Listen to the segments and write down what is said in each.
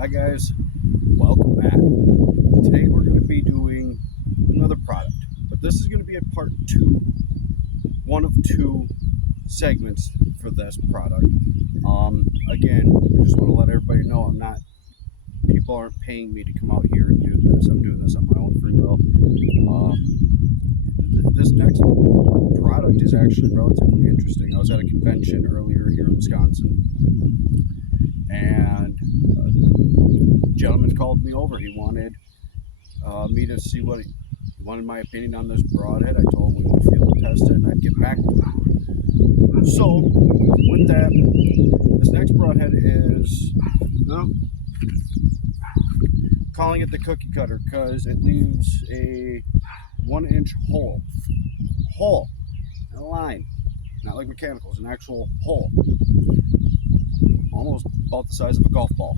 Hi guys, welcome back. Today we're going to be doing another product, but this is going to be a part two, one of two segments for this product. Again, I just want to let everybody know people aren't paying me to come out here and do this. I'm doing this on my own free will. This next product is actually relatively interesting. I was at a convention earlier here in Wisconsin, and a gentleman called me over. He wanted me to see he wanted my opinion on this broadhead. I told him we would field test it and I'd get back to him. So, with that, this next broadhead is calling it the cookie cutter because it leaves a 1-inch hole, in a line, not like mechanicals, an actual hole, almost about the size of a golf ball,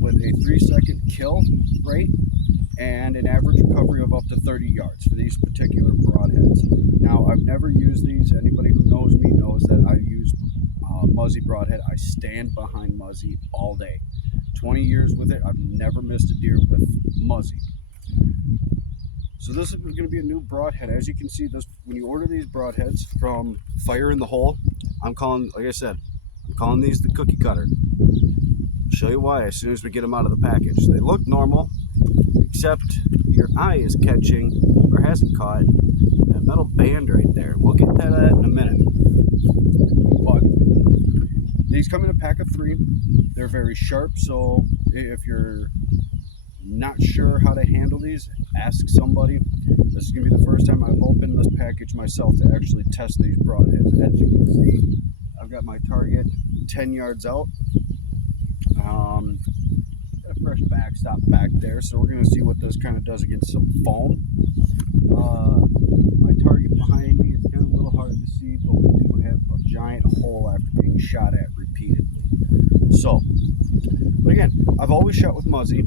with a 3-second kill rate and an average recovery of up to 30 yards for these particular broadheads. Now, I've never used these. Anybody who knows me knows that I use Muzzy broadhead. I stand behind Muzzy all day. 20 years with it, I've never missed a deer with Muzzy. So this is going to be a new broadhead. As you can see, this when you order these broadheads from Fire in the Hole, like I said, I'm calling these the cookie cutter. I'll show you why as soon as we get them out of the package. They look normal, except your eye is catching, or hasn't caught, that metal band right there. We'll get to that in a minute. But these come in a pack of 3. They're very sharp, so if you're not sure how to handle these, ask somebody. This is going to be the first time I've opened this package myself to actually test these broadheads. As you can see, I've got my target 10 yards out. Got a fresh backstop back there, so we're going to see what this kind of does against some foam. My target behind me is kind of a little hard to see, but we do have a giant hole after being shot at repeatedly. So, but again, I've always shot with Muzzy.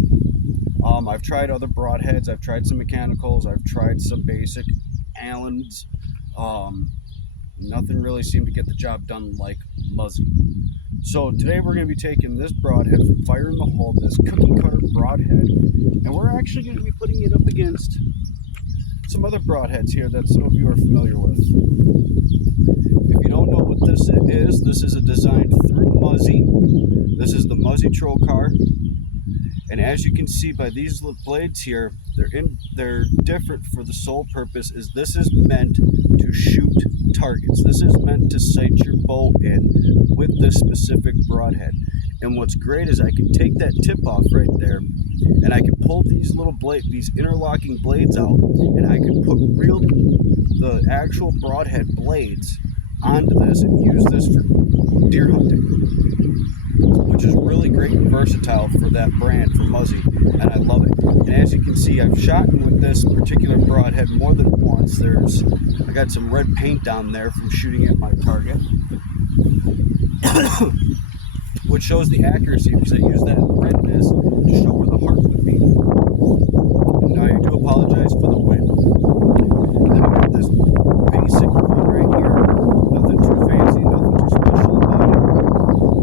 I've tried other broadheads. I've tried some mechanicals. I've tried some basic Allens. Nothing really seemed to get the job done like Muzzy. So today we're going to be taking this broadhead from Fire in the Hole, this cookie cutter broadhead, and we're actually going to be putting it up against some other broadheads here that some of you are familiar with. If you don't know what this is a design through Muzzy. This is the Muzzy Troll Car. And as you can see by these blades here, they're different for the sole purpose is this is meant to shoot targets. This is meant to sight your bow in with this specific broadhead. And what's great is I can take that tip off right there and I can pull these these interlocking blades out, and I can put the actual broadhead blades onto this and use this for deer hunting, which is really great and versatile for that brand, for Muzzy, and I love it. And as you can see, I've shot with this particular broadhead more than once. I got some red paint down there from shooting at my target, which shows the accuracy because I use that redness to show where the heart would be. And I do apologize for the wind. And then we got this basic one right here. Nothing too fancy, nothing too special about it.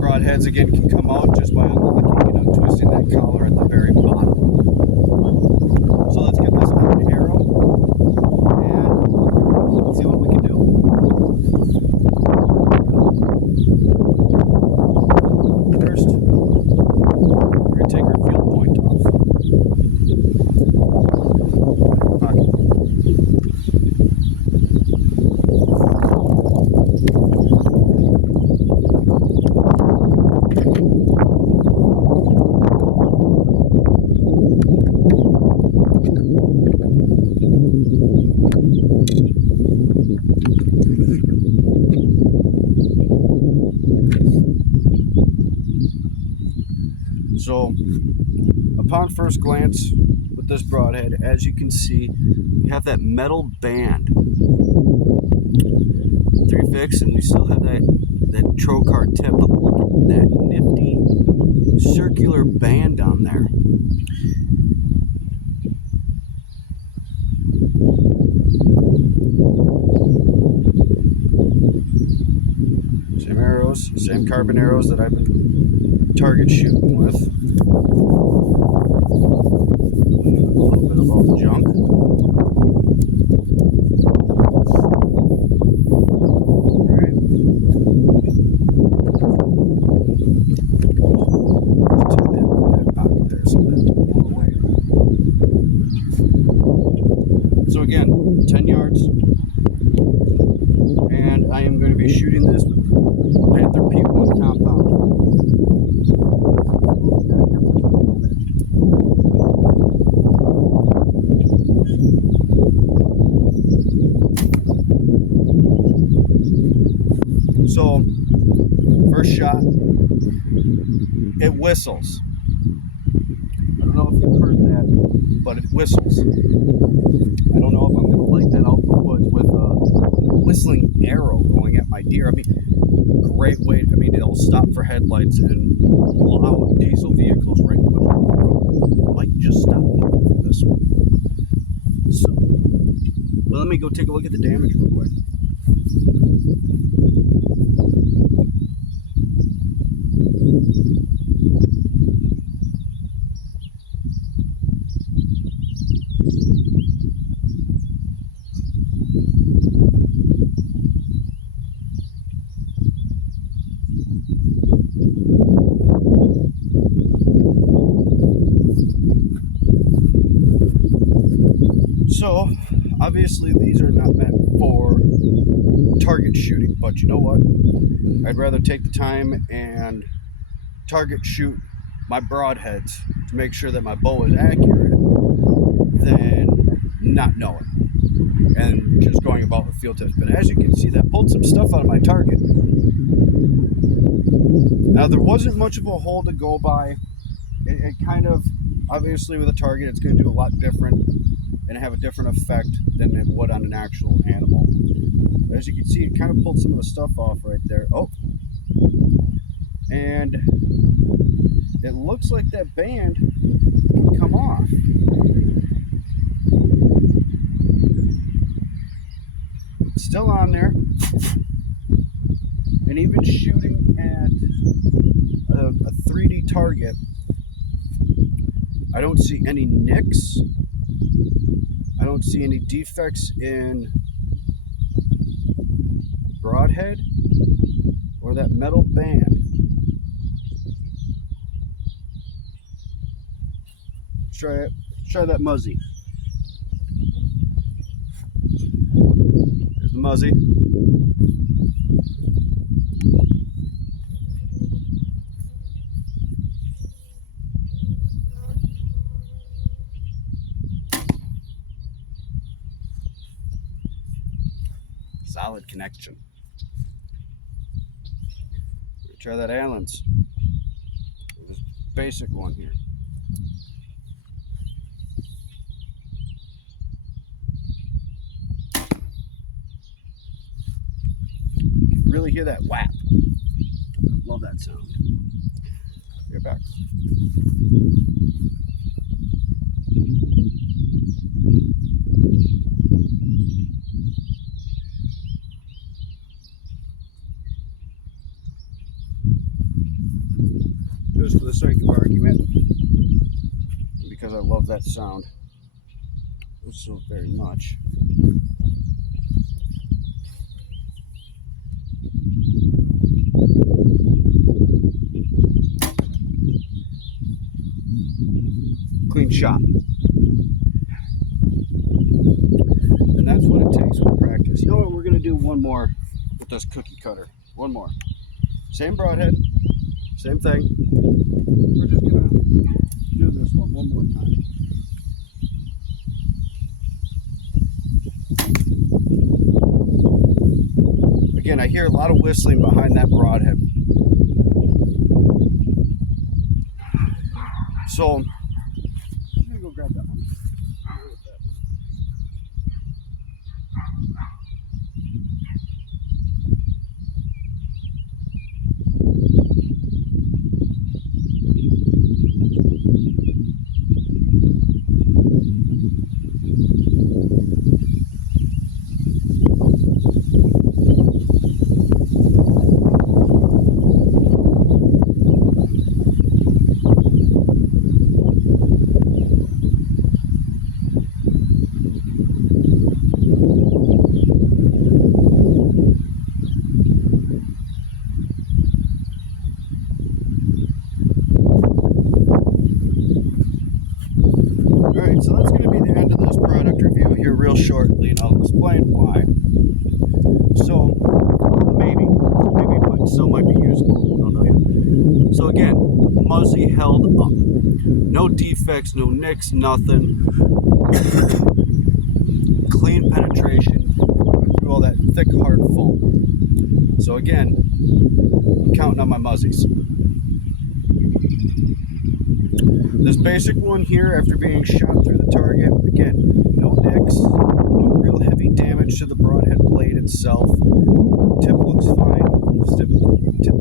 Broadheads again can come out just by unlocking and untwisting that collar at the very bottom. So let's get this on an arrow and see what we can do. First, we're going to take our field point off. Pocket. So, upon first glance with this broadhead, as you can see, we have that metal band 3 fix, and we still have that trocar tip. But look at that nifty circular band on there. Same arrows, same carbon arrows that I've been target shooting with. A little bit of all the junk. Alright. Just take that pocket there so that doesn't blow away. So again, 10 yards. And I am going to be shooting this with Panther P1 compound. So, first shot, it whistles. I don't know if you've heard that, but it whistles. I don't know if I'm going to like that out in the woods with a whistling arrow going at my deer. I mean, great way. I mean, it'll stop for headlights and allow diesel vehicles right in the middle of the road. Like, just stop moving for this one. So, well, let me go take a look at the damage real quick. So, obviously these are not meant for target shooting, but you know what? I'd rather take the time and target shoot my broadheads to make sure that my bow is accurate than not knowing and just going about with field tips. But as you can see, that pulled some stuff out of my target. Now, there wasn't much of a hole to go by. It kind of, obviously with a target, it's going to do a lot different and have a different effect than it would on an actual animal. But as you can see, it kind of pulled some of the stuff off right there. Oh, and it looks like that band can come off. It's still on there. And even shooting at a 3D target, I don't see any nicks. I don't see any defects in broadhead or that metal band. Let's try it. Let's try that muzzy. There's the muzzy. Solid connection. Try that Allen's. This basic one here. You can really hear that whap. Love that sound. Get back. Just for the sake of argument, because I love that sound so very much. Clean shot. And that's what it takes with practice. You know what? We're going to do one more with this cookie cutter. One more. Same broadhead. Same thing. We're just going to do this one more time. Again, I hear a lot of whistling behind that broadhead. So, I'm going to go grab that one. shortly, and I'll explain why. So maybe some might be usable. I don't know yet. So again, muzzy held up. No defects, no nicks, nothing. Clean penetration through all that thick, hard foam. So again, I'm counting on my muzzies. This basic one here, after being shot through the target, again, no nicks, no real heavy damage to the broadhead blade itself. Tip looks fine. Tip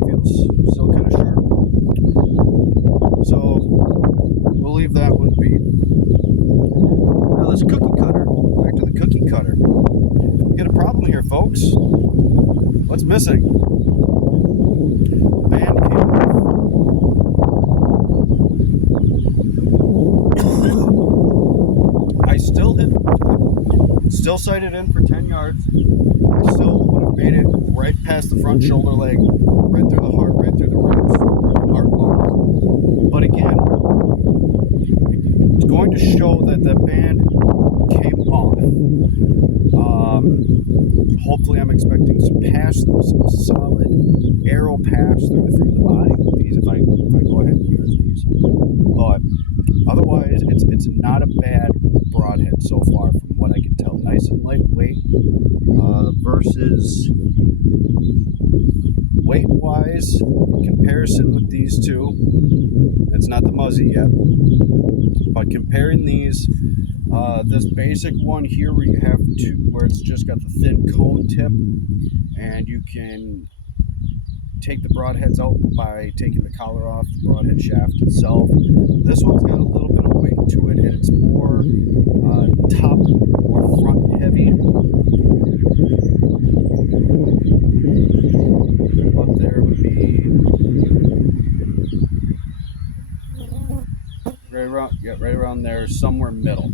feels still kind of sharp. So we'll leave that one be. Now this cookie cutter. Back to the cookie cutter. We got a problem here, folks. What's missing? The band came off. I still sighted in for 10 yards. I still would have made it right past the front shoulder leg, right through the heart, right through the ribs, heart lungs. But again, it's going to show that the band came off. Hopefully I'm expecting some solid arrow pass through the body with these if I go ahead and use these. But otherwise, it's not a bad broadhead so far from what I can tell. Nice and lightweight versus weight-wise, in comparison with these two. It's not the muzzy yet, but comparing these, this basic one here where you have where it's just got the thin cone tip, and you can take the broadheads out by taking the collar off the broadhead shaft itself. This one's got a little bit of weight to it, and it's more top or front heavy. Up there would be right around there, somewhere middle.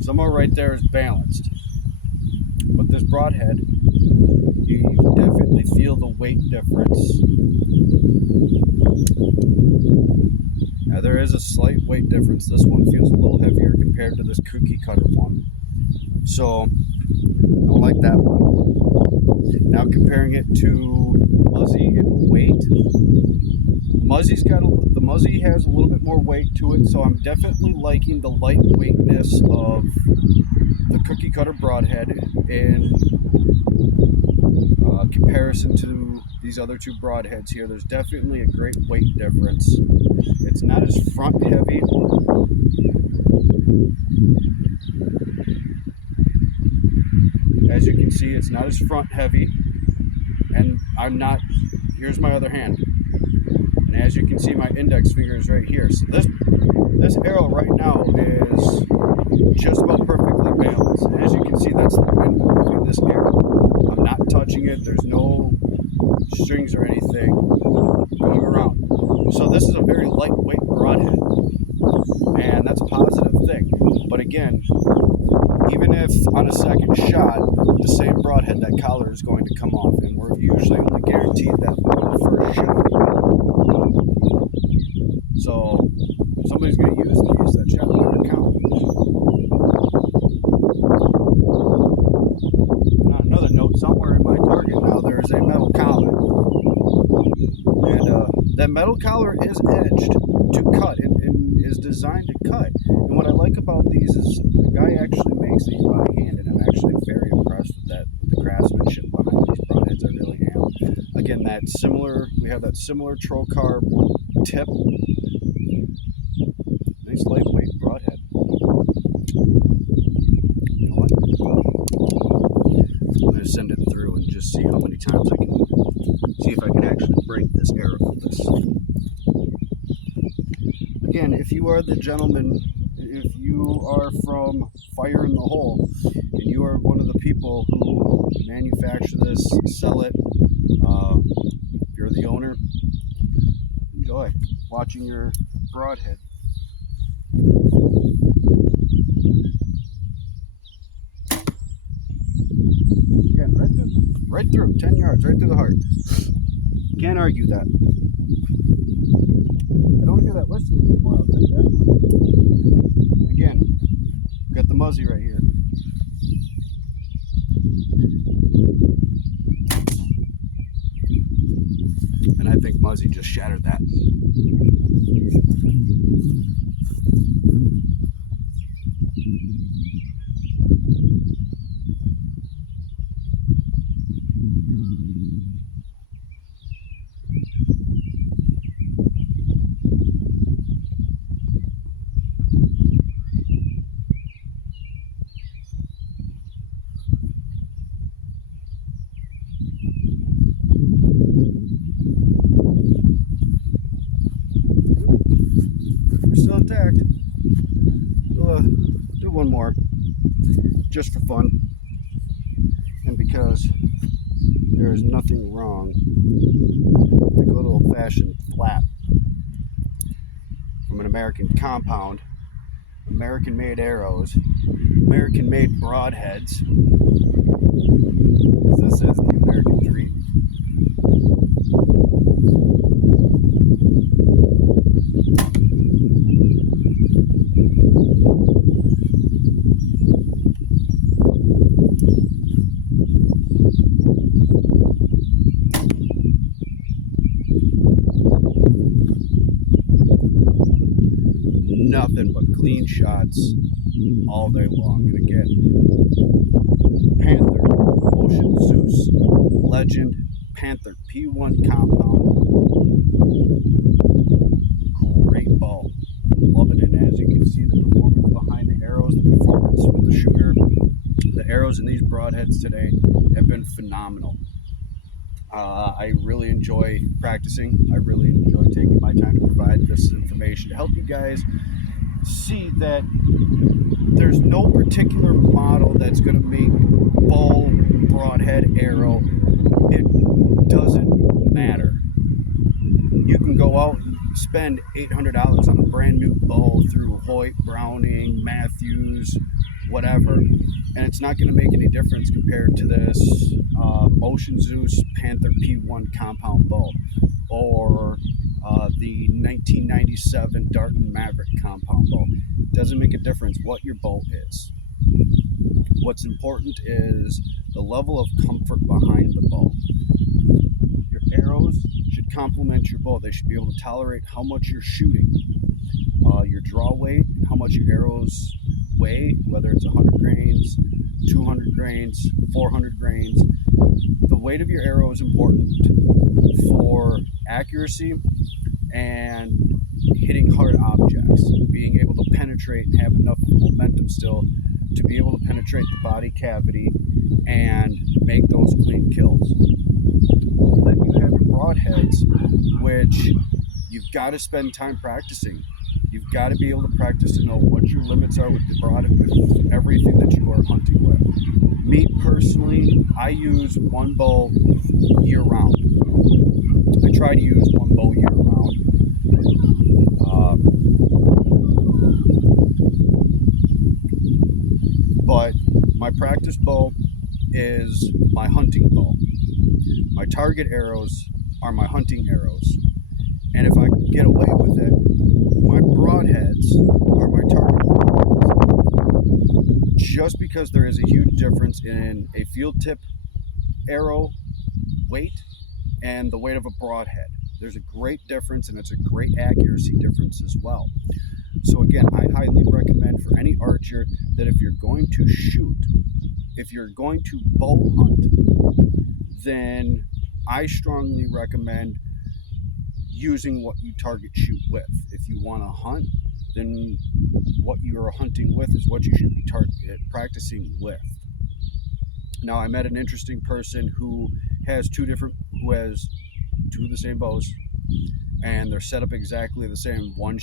Somewhere right there is balanced. But this broadhead, you definitely feel the weight difference. Now there is a slight weight difference. This one feels a little heavier compared to this cookie cutter one. So I don't like that one. Now comparing it to muzzy and weight. The muzzy has a little bit more weight to it, so I'm definitely liking the lightweightness of the cookie cutter broadhead in comparison to these other two broadheads here. There's definitely a great weight difference. It's not as front heavy. As you can see, it's not as front heavy, and here's my other hand. And as you can see, my index finger is right here. So this arrow right now is just about perfectly balanced. And as you can see, that's the wind moving this arrow. I'm not touching it. There's no strings or anything going around. So this is a very lightweight broadhead, and that's a positive thing. But again, even if on a second shot, the same broadhead, that collar is going to come off, and we're usually only guaranteed that on the first shot. So if somebody's going to use these, that shot better count. On another note, somewhere in my target now there is a metal collar, and that metal collar is edged to cut and is designed to cut. And what I like about these is the guy actually makes these by hand, and I'm actually very impressed with that, with the craftsmanship behind these broadheads. I really am. Again, we have that similar trocar tip. Nice lightweight broadhead. You know what? I'm going to send it through and just see how many times I can see if I can actually break this arrow with this. Again, if you are the gentleman, if you are from Fire in the Hole, and you are one of the people who manufacture this, sell it, if you're the owner, enjoy watching your broadhead. Again, right through, 10 yards, right through the heart. Can't argue that. I don't hear that whistling anymore, I'll tell you that. Again, got the muzzy right here. And I think Muzzy just shattered that. We're still intact. Do one more, just for fun, and because there is nothing wrong with the good old-fashioned flap from an American compound, American-made arrows, American-made broadheads. This is the American dream. Nothing but clean shots all day long. And again, Panther, Ocean Zeus, Legend, Panther P1 compound. Great bow. Loving it. And as you can see, the performance behind the arrows, the performance with the shooter, the arrows in these broadheads today have been phenomenal. I really enjoy practicing. I really enjoy taking my time to provide this information to help you guys see that there's no particular model that's going to make bow, broadhead, arrow. It doesn't matter. You can go out and spend $800 on a brand new bow through Hoyt, Browning, Matthews, whatever, and it's not going to make any difference compared to this Ocean Zeus Panther P1 compound bow, or the 1997 Darton Maverick compound bow. It doesn't make a difference what your bow is. What's important is the level of comfort behind the bow. Your arrows should complement your bow. They should be able to tolerate how much you're shooting, your draw weight, and how much your arrows weigh, whether it's 100 grains, 200 grains, 400 grains. The weight of your arrow is important for accuracy and hitting hard objects, being able to penetrate and have enough momentum still to be able to penetrate the body cavity and make those clean kills. Then you have your broadheads, which you've got to spend time practicing. You've got to be able to practice to know what your limits are with the broadhead, with everything that you are hunting with. Me personally, I use one bow year round. I try to use one bow year round. But my practice bow is my hunting bow. My target arrows are my hunting arrows. And if I can get away with it, my broadheads are my target arrows. Just because there is a huge difference in a field tip arrow weight and the weight of a broadhead. There's a great difference, and it's a great accuracy difference as well. So again, I highly recommend for any archer that if you're going to shoot, if you're going to bow hunt, then I strongly recommend using what you target shoot with. If you want to hunt, then what you are hunting with is what you should be practicing with. Now, I met an interesting person who has two of the same bows, and they're set up exactly the same. One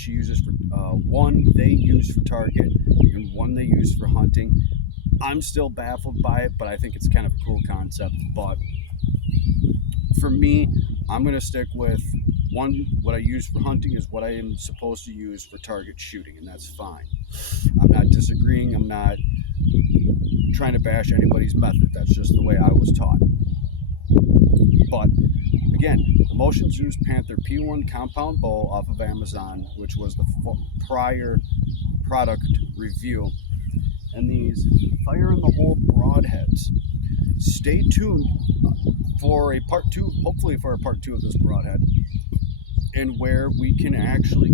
they use for target, and one they use for hunting. I'm still baffled by it, but I think it's kind of a cool concept. But for me, I'm going to stick with what I use for hunting is what I am supposed to use for target shooting, and that's fine. I'm not disagreeing. I'm not trying to bash anybody's method. That's just the way I was taught. But again, the Motion Zeus Panther P1 compound bow off of Amazon, which was the prior product review, and these fire in the hole broadheads. stay tuned for a part two, hopefully for a part two of this broadhead, and where we can actually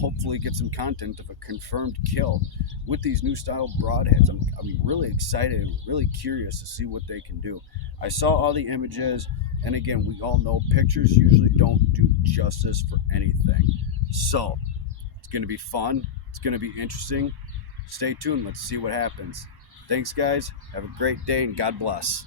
hopefully get some content of a confirmed kill with these new style broadheads. I'm really excited and really curious to see what they can do. I saw all the images, and again, we all know pictures usually don't do justice for anything. So it's going to be fun. It's going to be interesting. Stay tuned. Let's see what happens. Thanks, guys. Have a great day, and God bless.